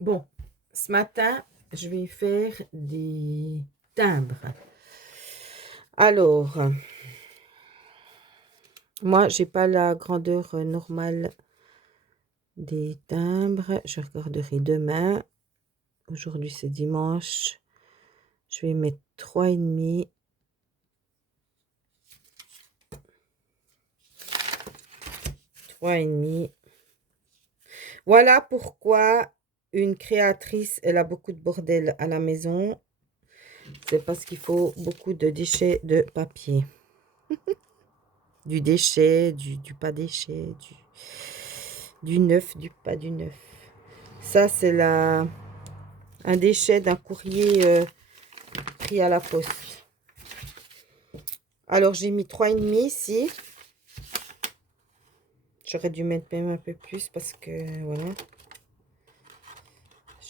Bon, ce matin, je vais faire des timbres. Alors, moi, j'ai pas la grandeur normale des timbres. Je regarderai demain. Aujourd'hui, c'est dimanche. Je vais mettre 3,5. 3,5. Voilà pourquoi une créatrice, elle a beaucoup de bordel à la maison. C'est parce qu'il faut beaucoup de déchets de papier. Du déchet, du pas déchet, du neuf, du pas du neuf. Ça, c'est un déchet d'un courrier pris à la poste. Alors, j'ai mis 3,5 ici. J'aurais dû mettre même un peu plus parce que, voilà.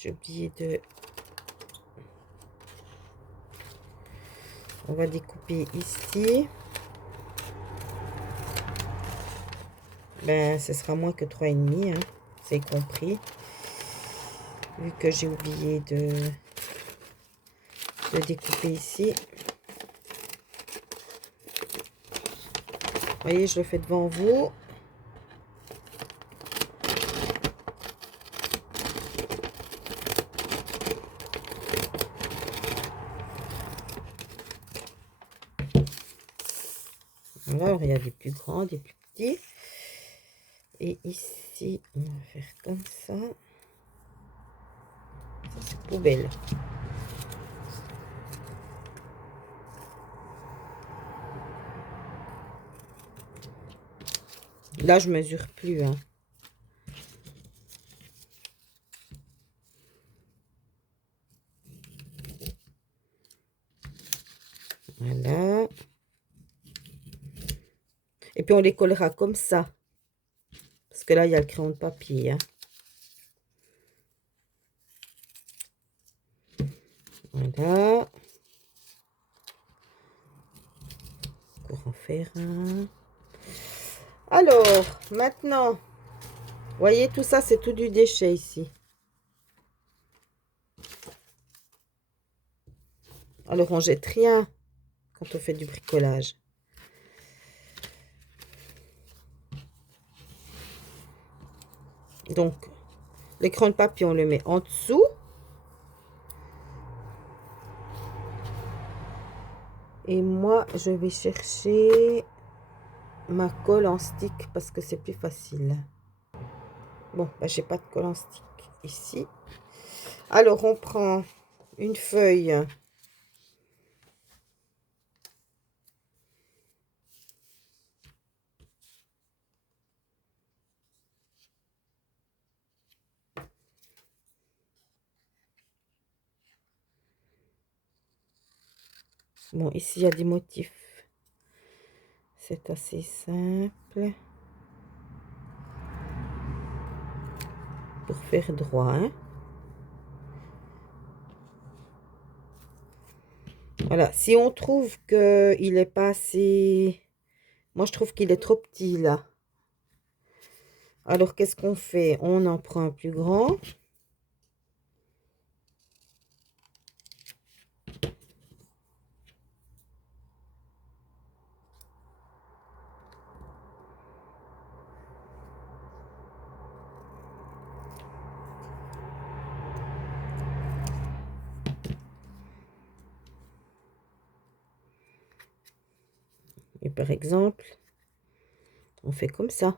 J'ai oublié de... On va découper ici. Ben, ce sera moins que 3,5, hein. C'est compris. Vu que j'ai oublié de découper ici. Vous voyez, je le fais devant vous. Alors, il y a des plus grands, des plus petits. Et ici, on va faire comme ça. Ça, c'est poubelle. Là, je mesure plus, hein. Voilà. Et puis, on les collera comme ça. Parce que là, il y a le crayon de papier, hein. Voilà. Encore en faire un. Alors, maintenant, vous voyez, tout ça, c'est tout du déchet ici. Alors, on jette rien quand on fait du bricolage. Donc, l'écran de papier, on le met en dessous. Et moi, je vais chercher ma colle en stick parce que c'est plus facile. Bon, bah, j'ai pas de colle en stick ici. Alors, on prend une feuille. Bon, ici, il y a des motifs. C'est assez simple. Pour faire droit, hein. Voilà, si on trouve qu'il est pas assez... Moi, je trouve qu'il est trop petit, là. Alors, qu'est-ce qu'on fait? On en prend un plus grand. Et par exemple, on fait comme ça.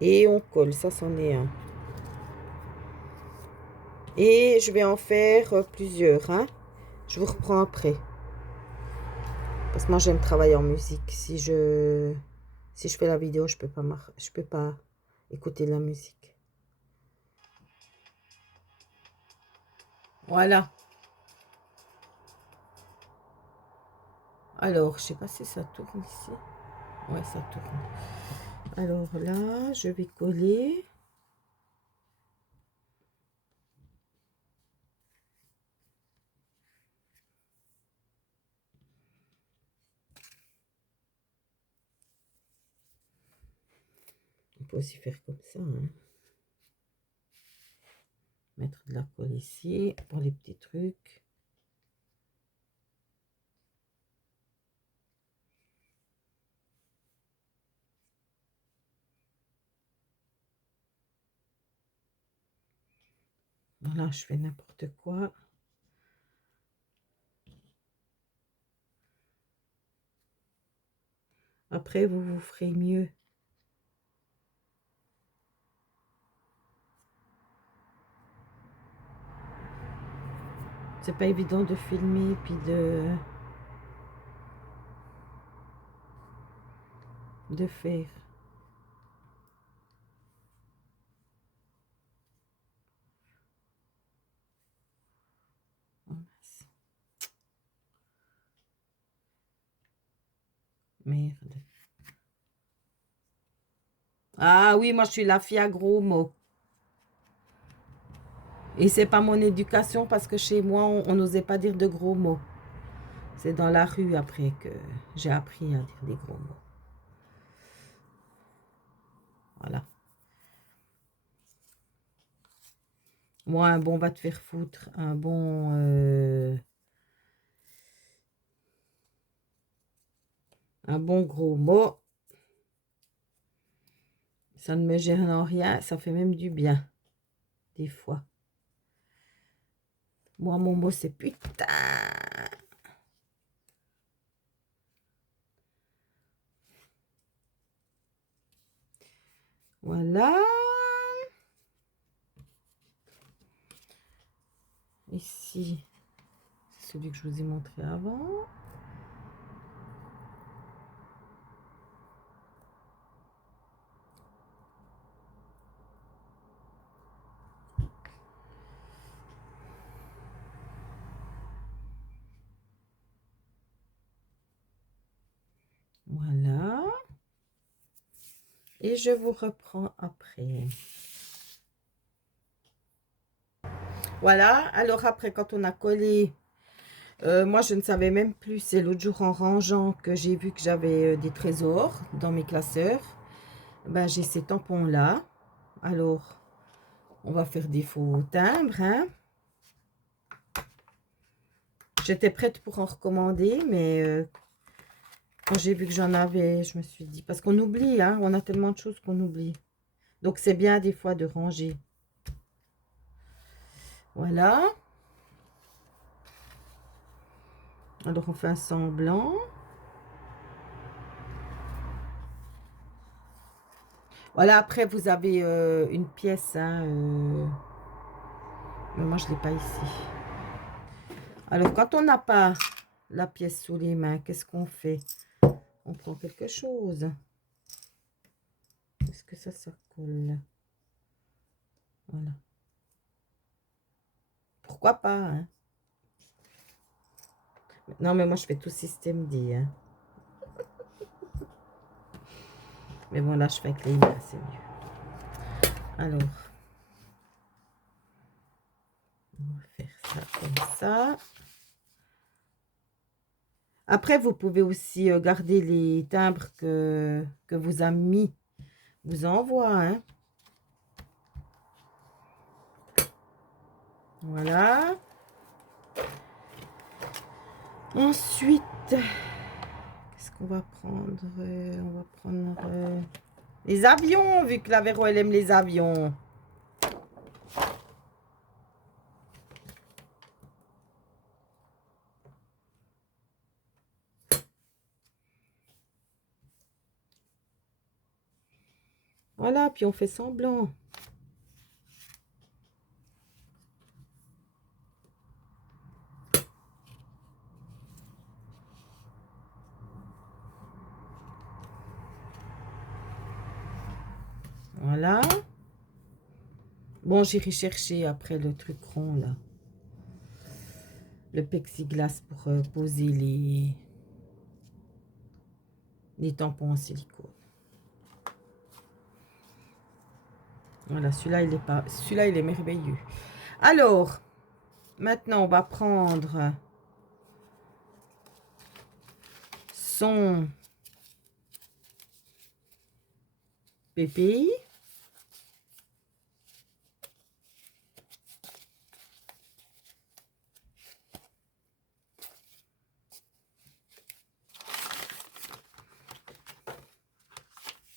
Et on colle, ça, c'en est un. Et je vais en faire plusieurs, hein. Je vous reprends après. Parce que moi, j'aime travailler en musique. Si je fais la vidéo, je peux pas écouter de la musique. Voilà. Alors, je sais pas si ça tourne ici. Ouais, ça tourne. Alors là, je vais coller. peut aussi faire comme ça, hein. Mettre de la colle ici pour les petits trucs. Voilà, je fais n'importe quoi. Après, vous ferez mieux. C'est pas évident de filmer puis de faire. Oh, mince. Merde. Ah oui, moi je suis la fille à gros mots. Et c'est pas mon éducation parce que chez moi, on n'osait pas dire de gros mots. C'est dans la rue après que j'ai appris à dire des gros mots. Voilà. Moi, un bon va te faire foutre, un bon... un bon gros mot. Ça ne me gêne en rien, ça fait même du bien. Des fois. Moi, mon mot, c'est putain. Voilà. Ici, c'est celui que je vous ai montré avant. Voilà. Et je vous reprends après. Voilà. Alors après, quand on a collé, moi je ne savais même plus. C'est l'autre jour en rangeant que j'ai vu que j'avais des trésors dans mes classeurs. Ben, j'ai ces tampons-là. Alors, on va faire des faux timbres, hein. J'étais prête pour en recommander, mais quand j'ai vu que j'en avais, je me suis dit... Parce qu'on oublie, hein. On a tellement de choses qu'on oublie. Donc, c'est bien des fois de ranger. Voilà. Alors, on fait un semblant. Voilà, après, vous avez une pièce, hein, mais moi, je ne l'ai pas ici. Alors, quand on n'a pas la pièce sous les mains, qu'est-ce qu'on fait? On prend quelque chose. Est-ce que ça colle? Voilà. Pourquoi pas, hein? Non, mais moi, je fais tout système D, hein. Mais bon, là, je fais avec les mains, c'est mieux. Alors, on va faire ça comme ça. Après, vous pouvez aussi garder les timbres que vos amis vous envoient, hein. Voilà. Ensuite, qu'est-ce qu'on va prendre? On va prendre les avions, vu que la Véro, elle aime les avions. Voilà, puis on fait semblant. Voilà. Bon, j'irai chercher après le truc rond, là. Le plexiglas pour poser les tampons en silicone. Voilà, celui-là, il est pas... Celui-là, il est merveilleux. Alors, maintenant, on va prendre son PPI.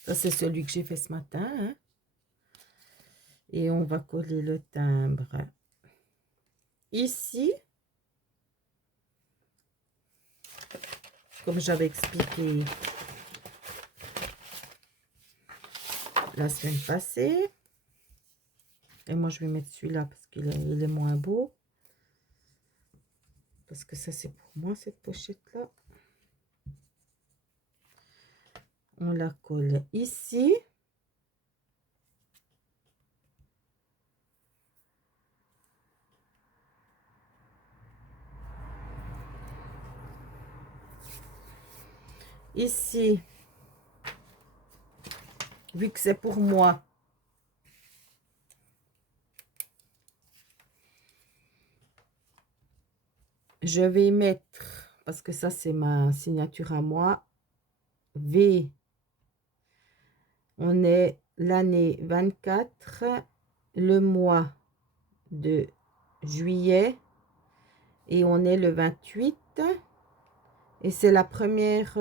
Ça, c'est celui que j'ai fait ce matin. Hein. Et on va coller le timbre ici. Comme j'avais expliqué la semaine passée. Et moi, je vais mettre celui-là parce qu'il est moins beau. Parce que ça, c'est pour moi, cette pochette-là. On la colle ici. Ici, vu que c'est pour moi, je vais mettre, parce que ça c'est ma signature à moi, V. On est l'année 24, le mois de juillet, et on est le 28. Et c'est la première,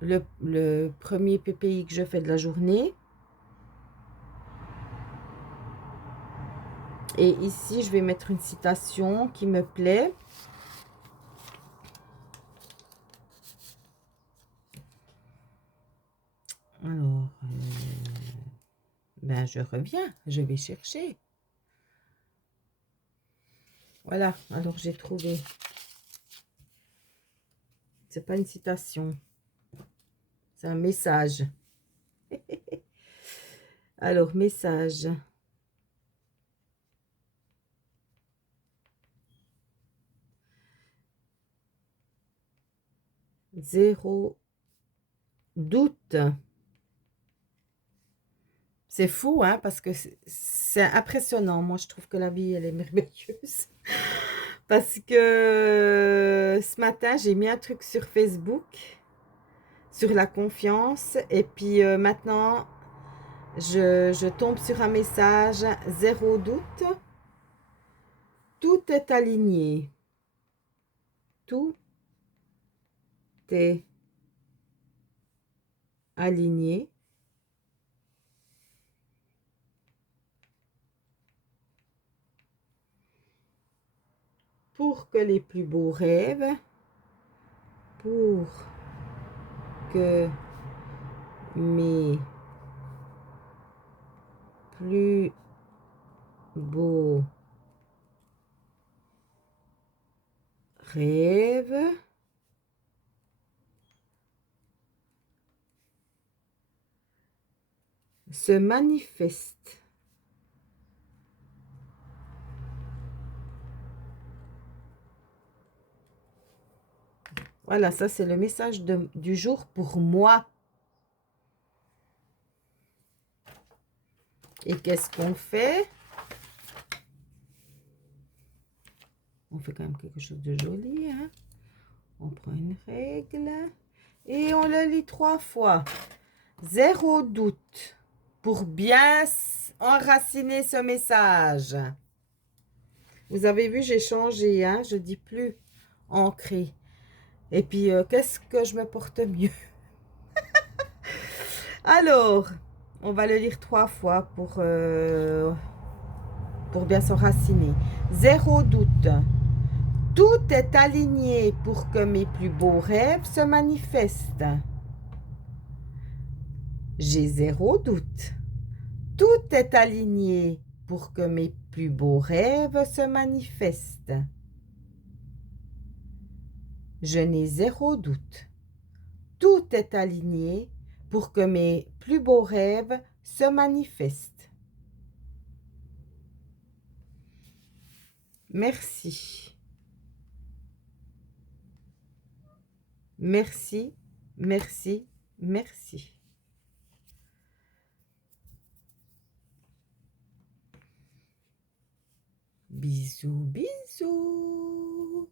le premier PPI que je fais de la journée. Et ici, je vais mettre une citation qui me plaît. Alors, ben je reviens, je vais chercher. Voilà, alors j'ai trouvé. C'est pas une citation, c'est un message. Alors, message. Zéro doute. C'est fou, hein, parce que c'est impressionnant. Moi, je trouve que la vie, elle est merveilleuse. Parce que ce matin, j'ai mis un truc sur Facebook, sur la confiance. Et puis maintenant, je tombe sur un message, zéro doute. Tout est aligné. Tout est aligné pour que les plus beaux rêves, pour que mes plus beaux rêves se manifestent. Voilà, ça c'est le message du jour pour moi. Et qu'est-ce qu'on fait? On fait quand même quelque chose de joli. Hein? On prend une règle et on le lit 3 fois. Zéro doute pour bien enraciner ce message. Vous avez vu, j'ai changé. Hein? Je dis plus ancré. Et puis, qu'est-ce que je me porte mieux? Alors, on va le lire 3 fois pour bien s'enraciner. Zéro doute. Tout est aligné pour que mes plus beaux rêves se manifestent. J'ai zéro doute. Tout est aligné pour que mes plus beaux rêves se manifestent. Je n'ai zéro doute. Tout est aligné pour que mes plus beaux rêves se manifestent. Merci. Merci, merci, merci. Bisous, bisous.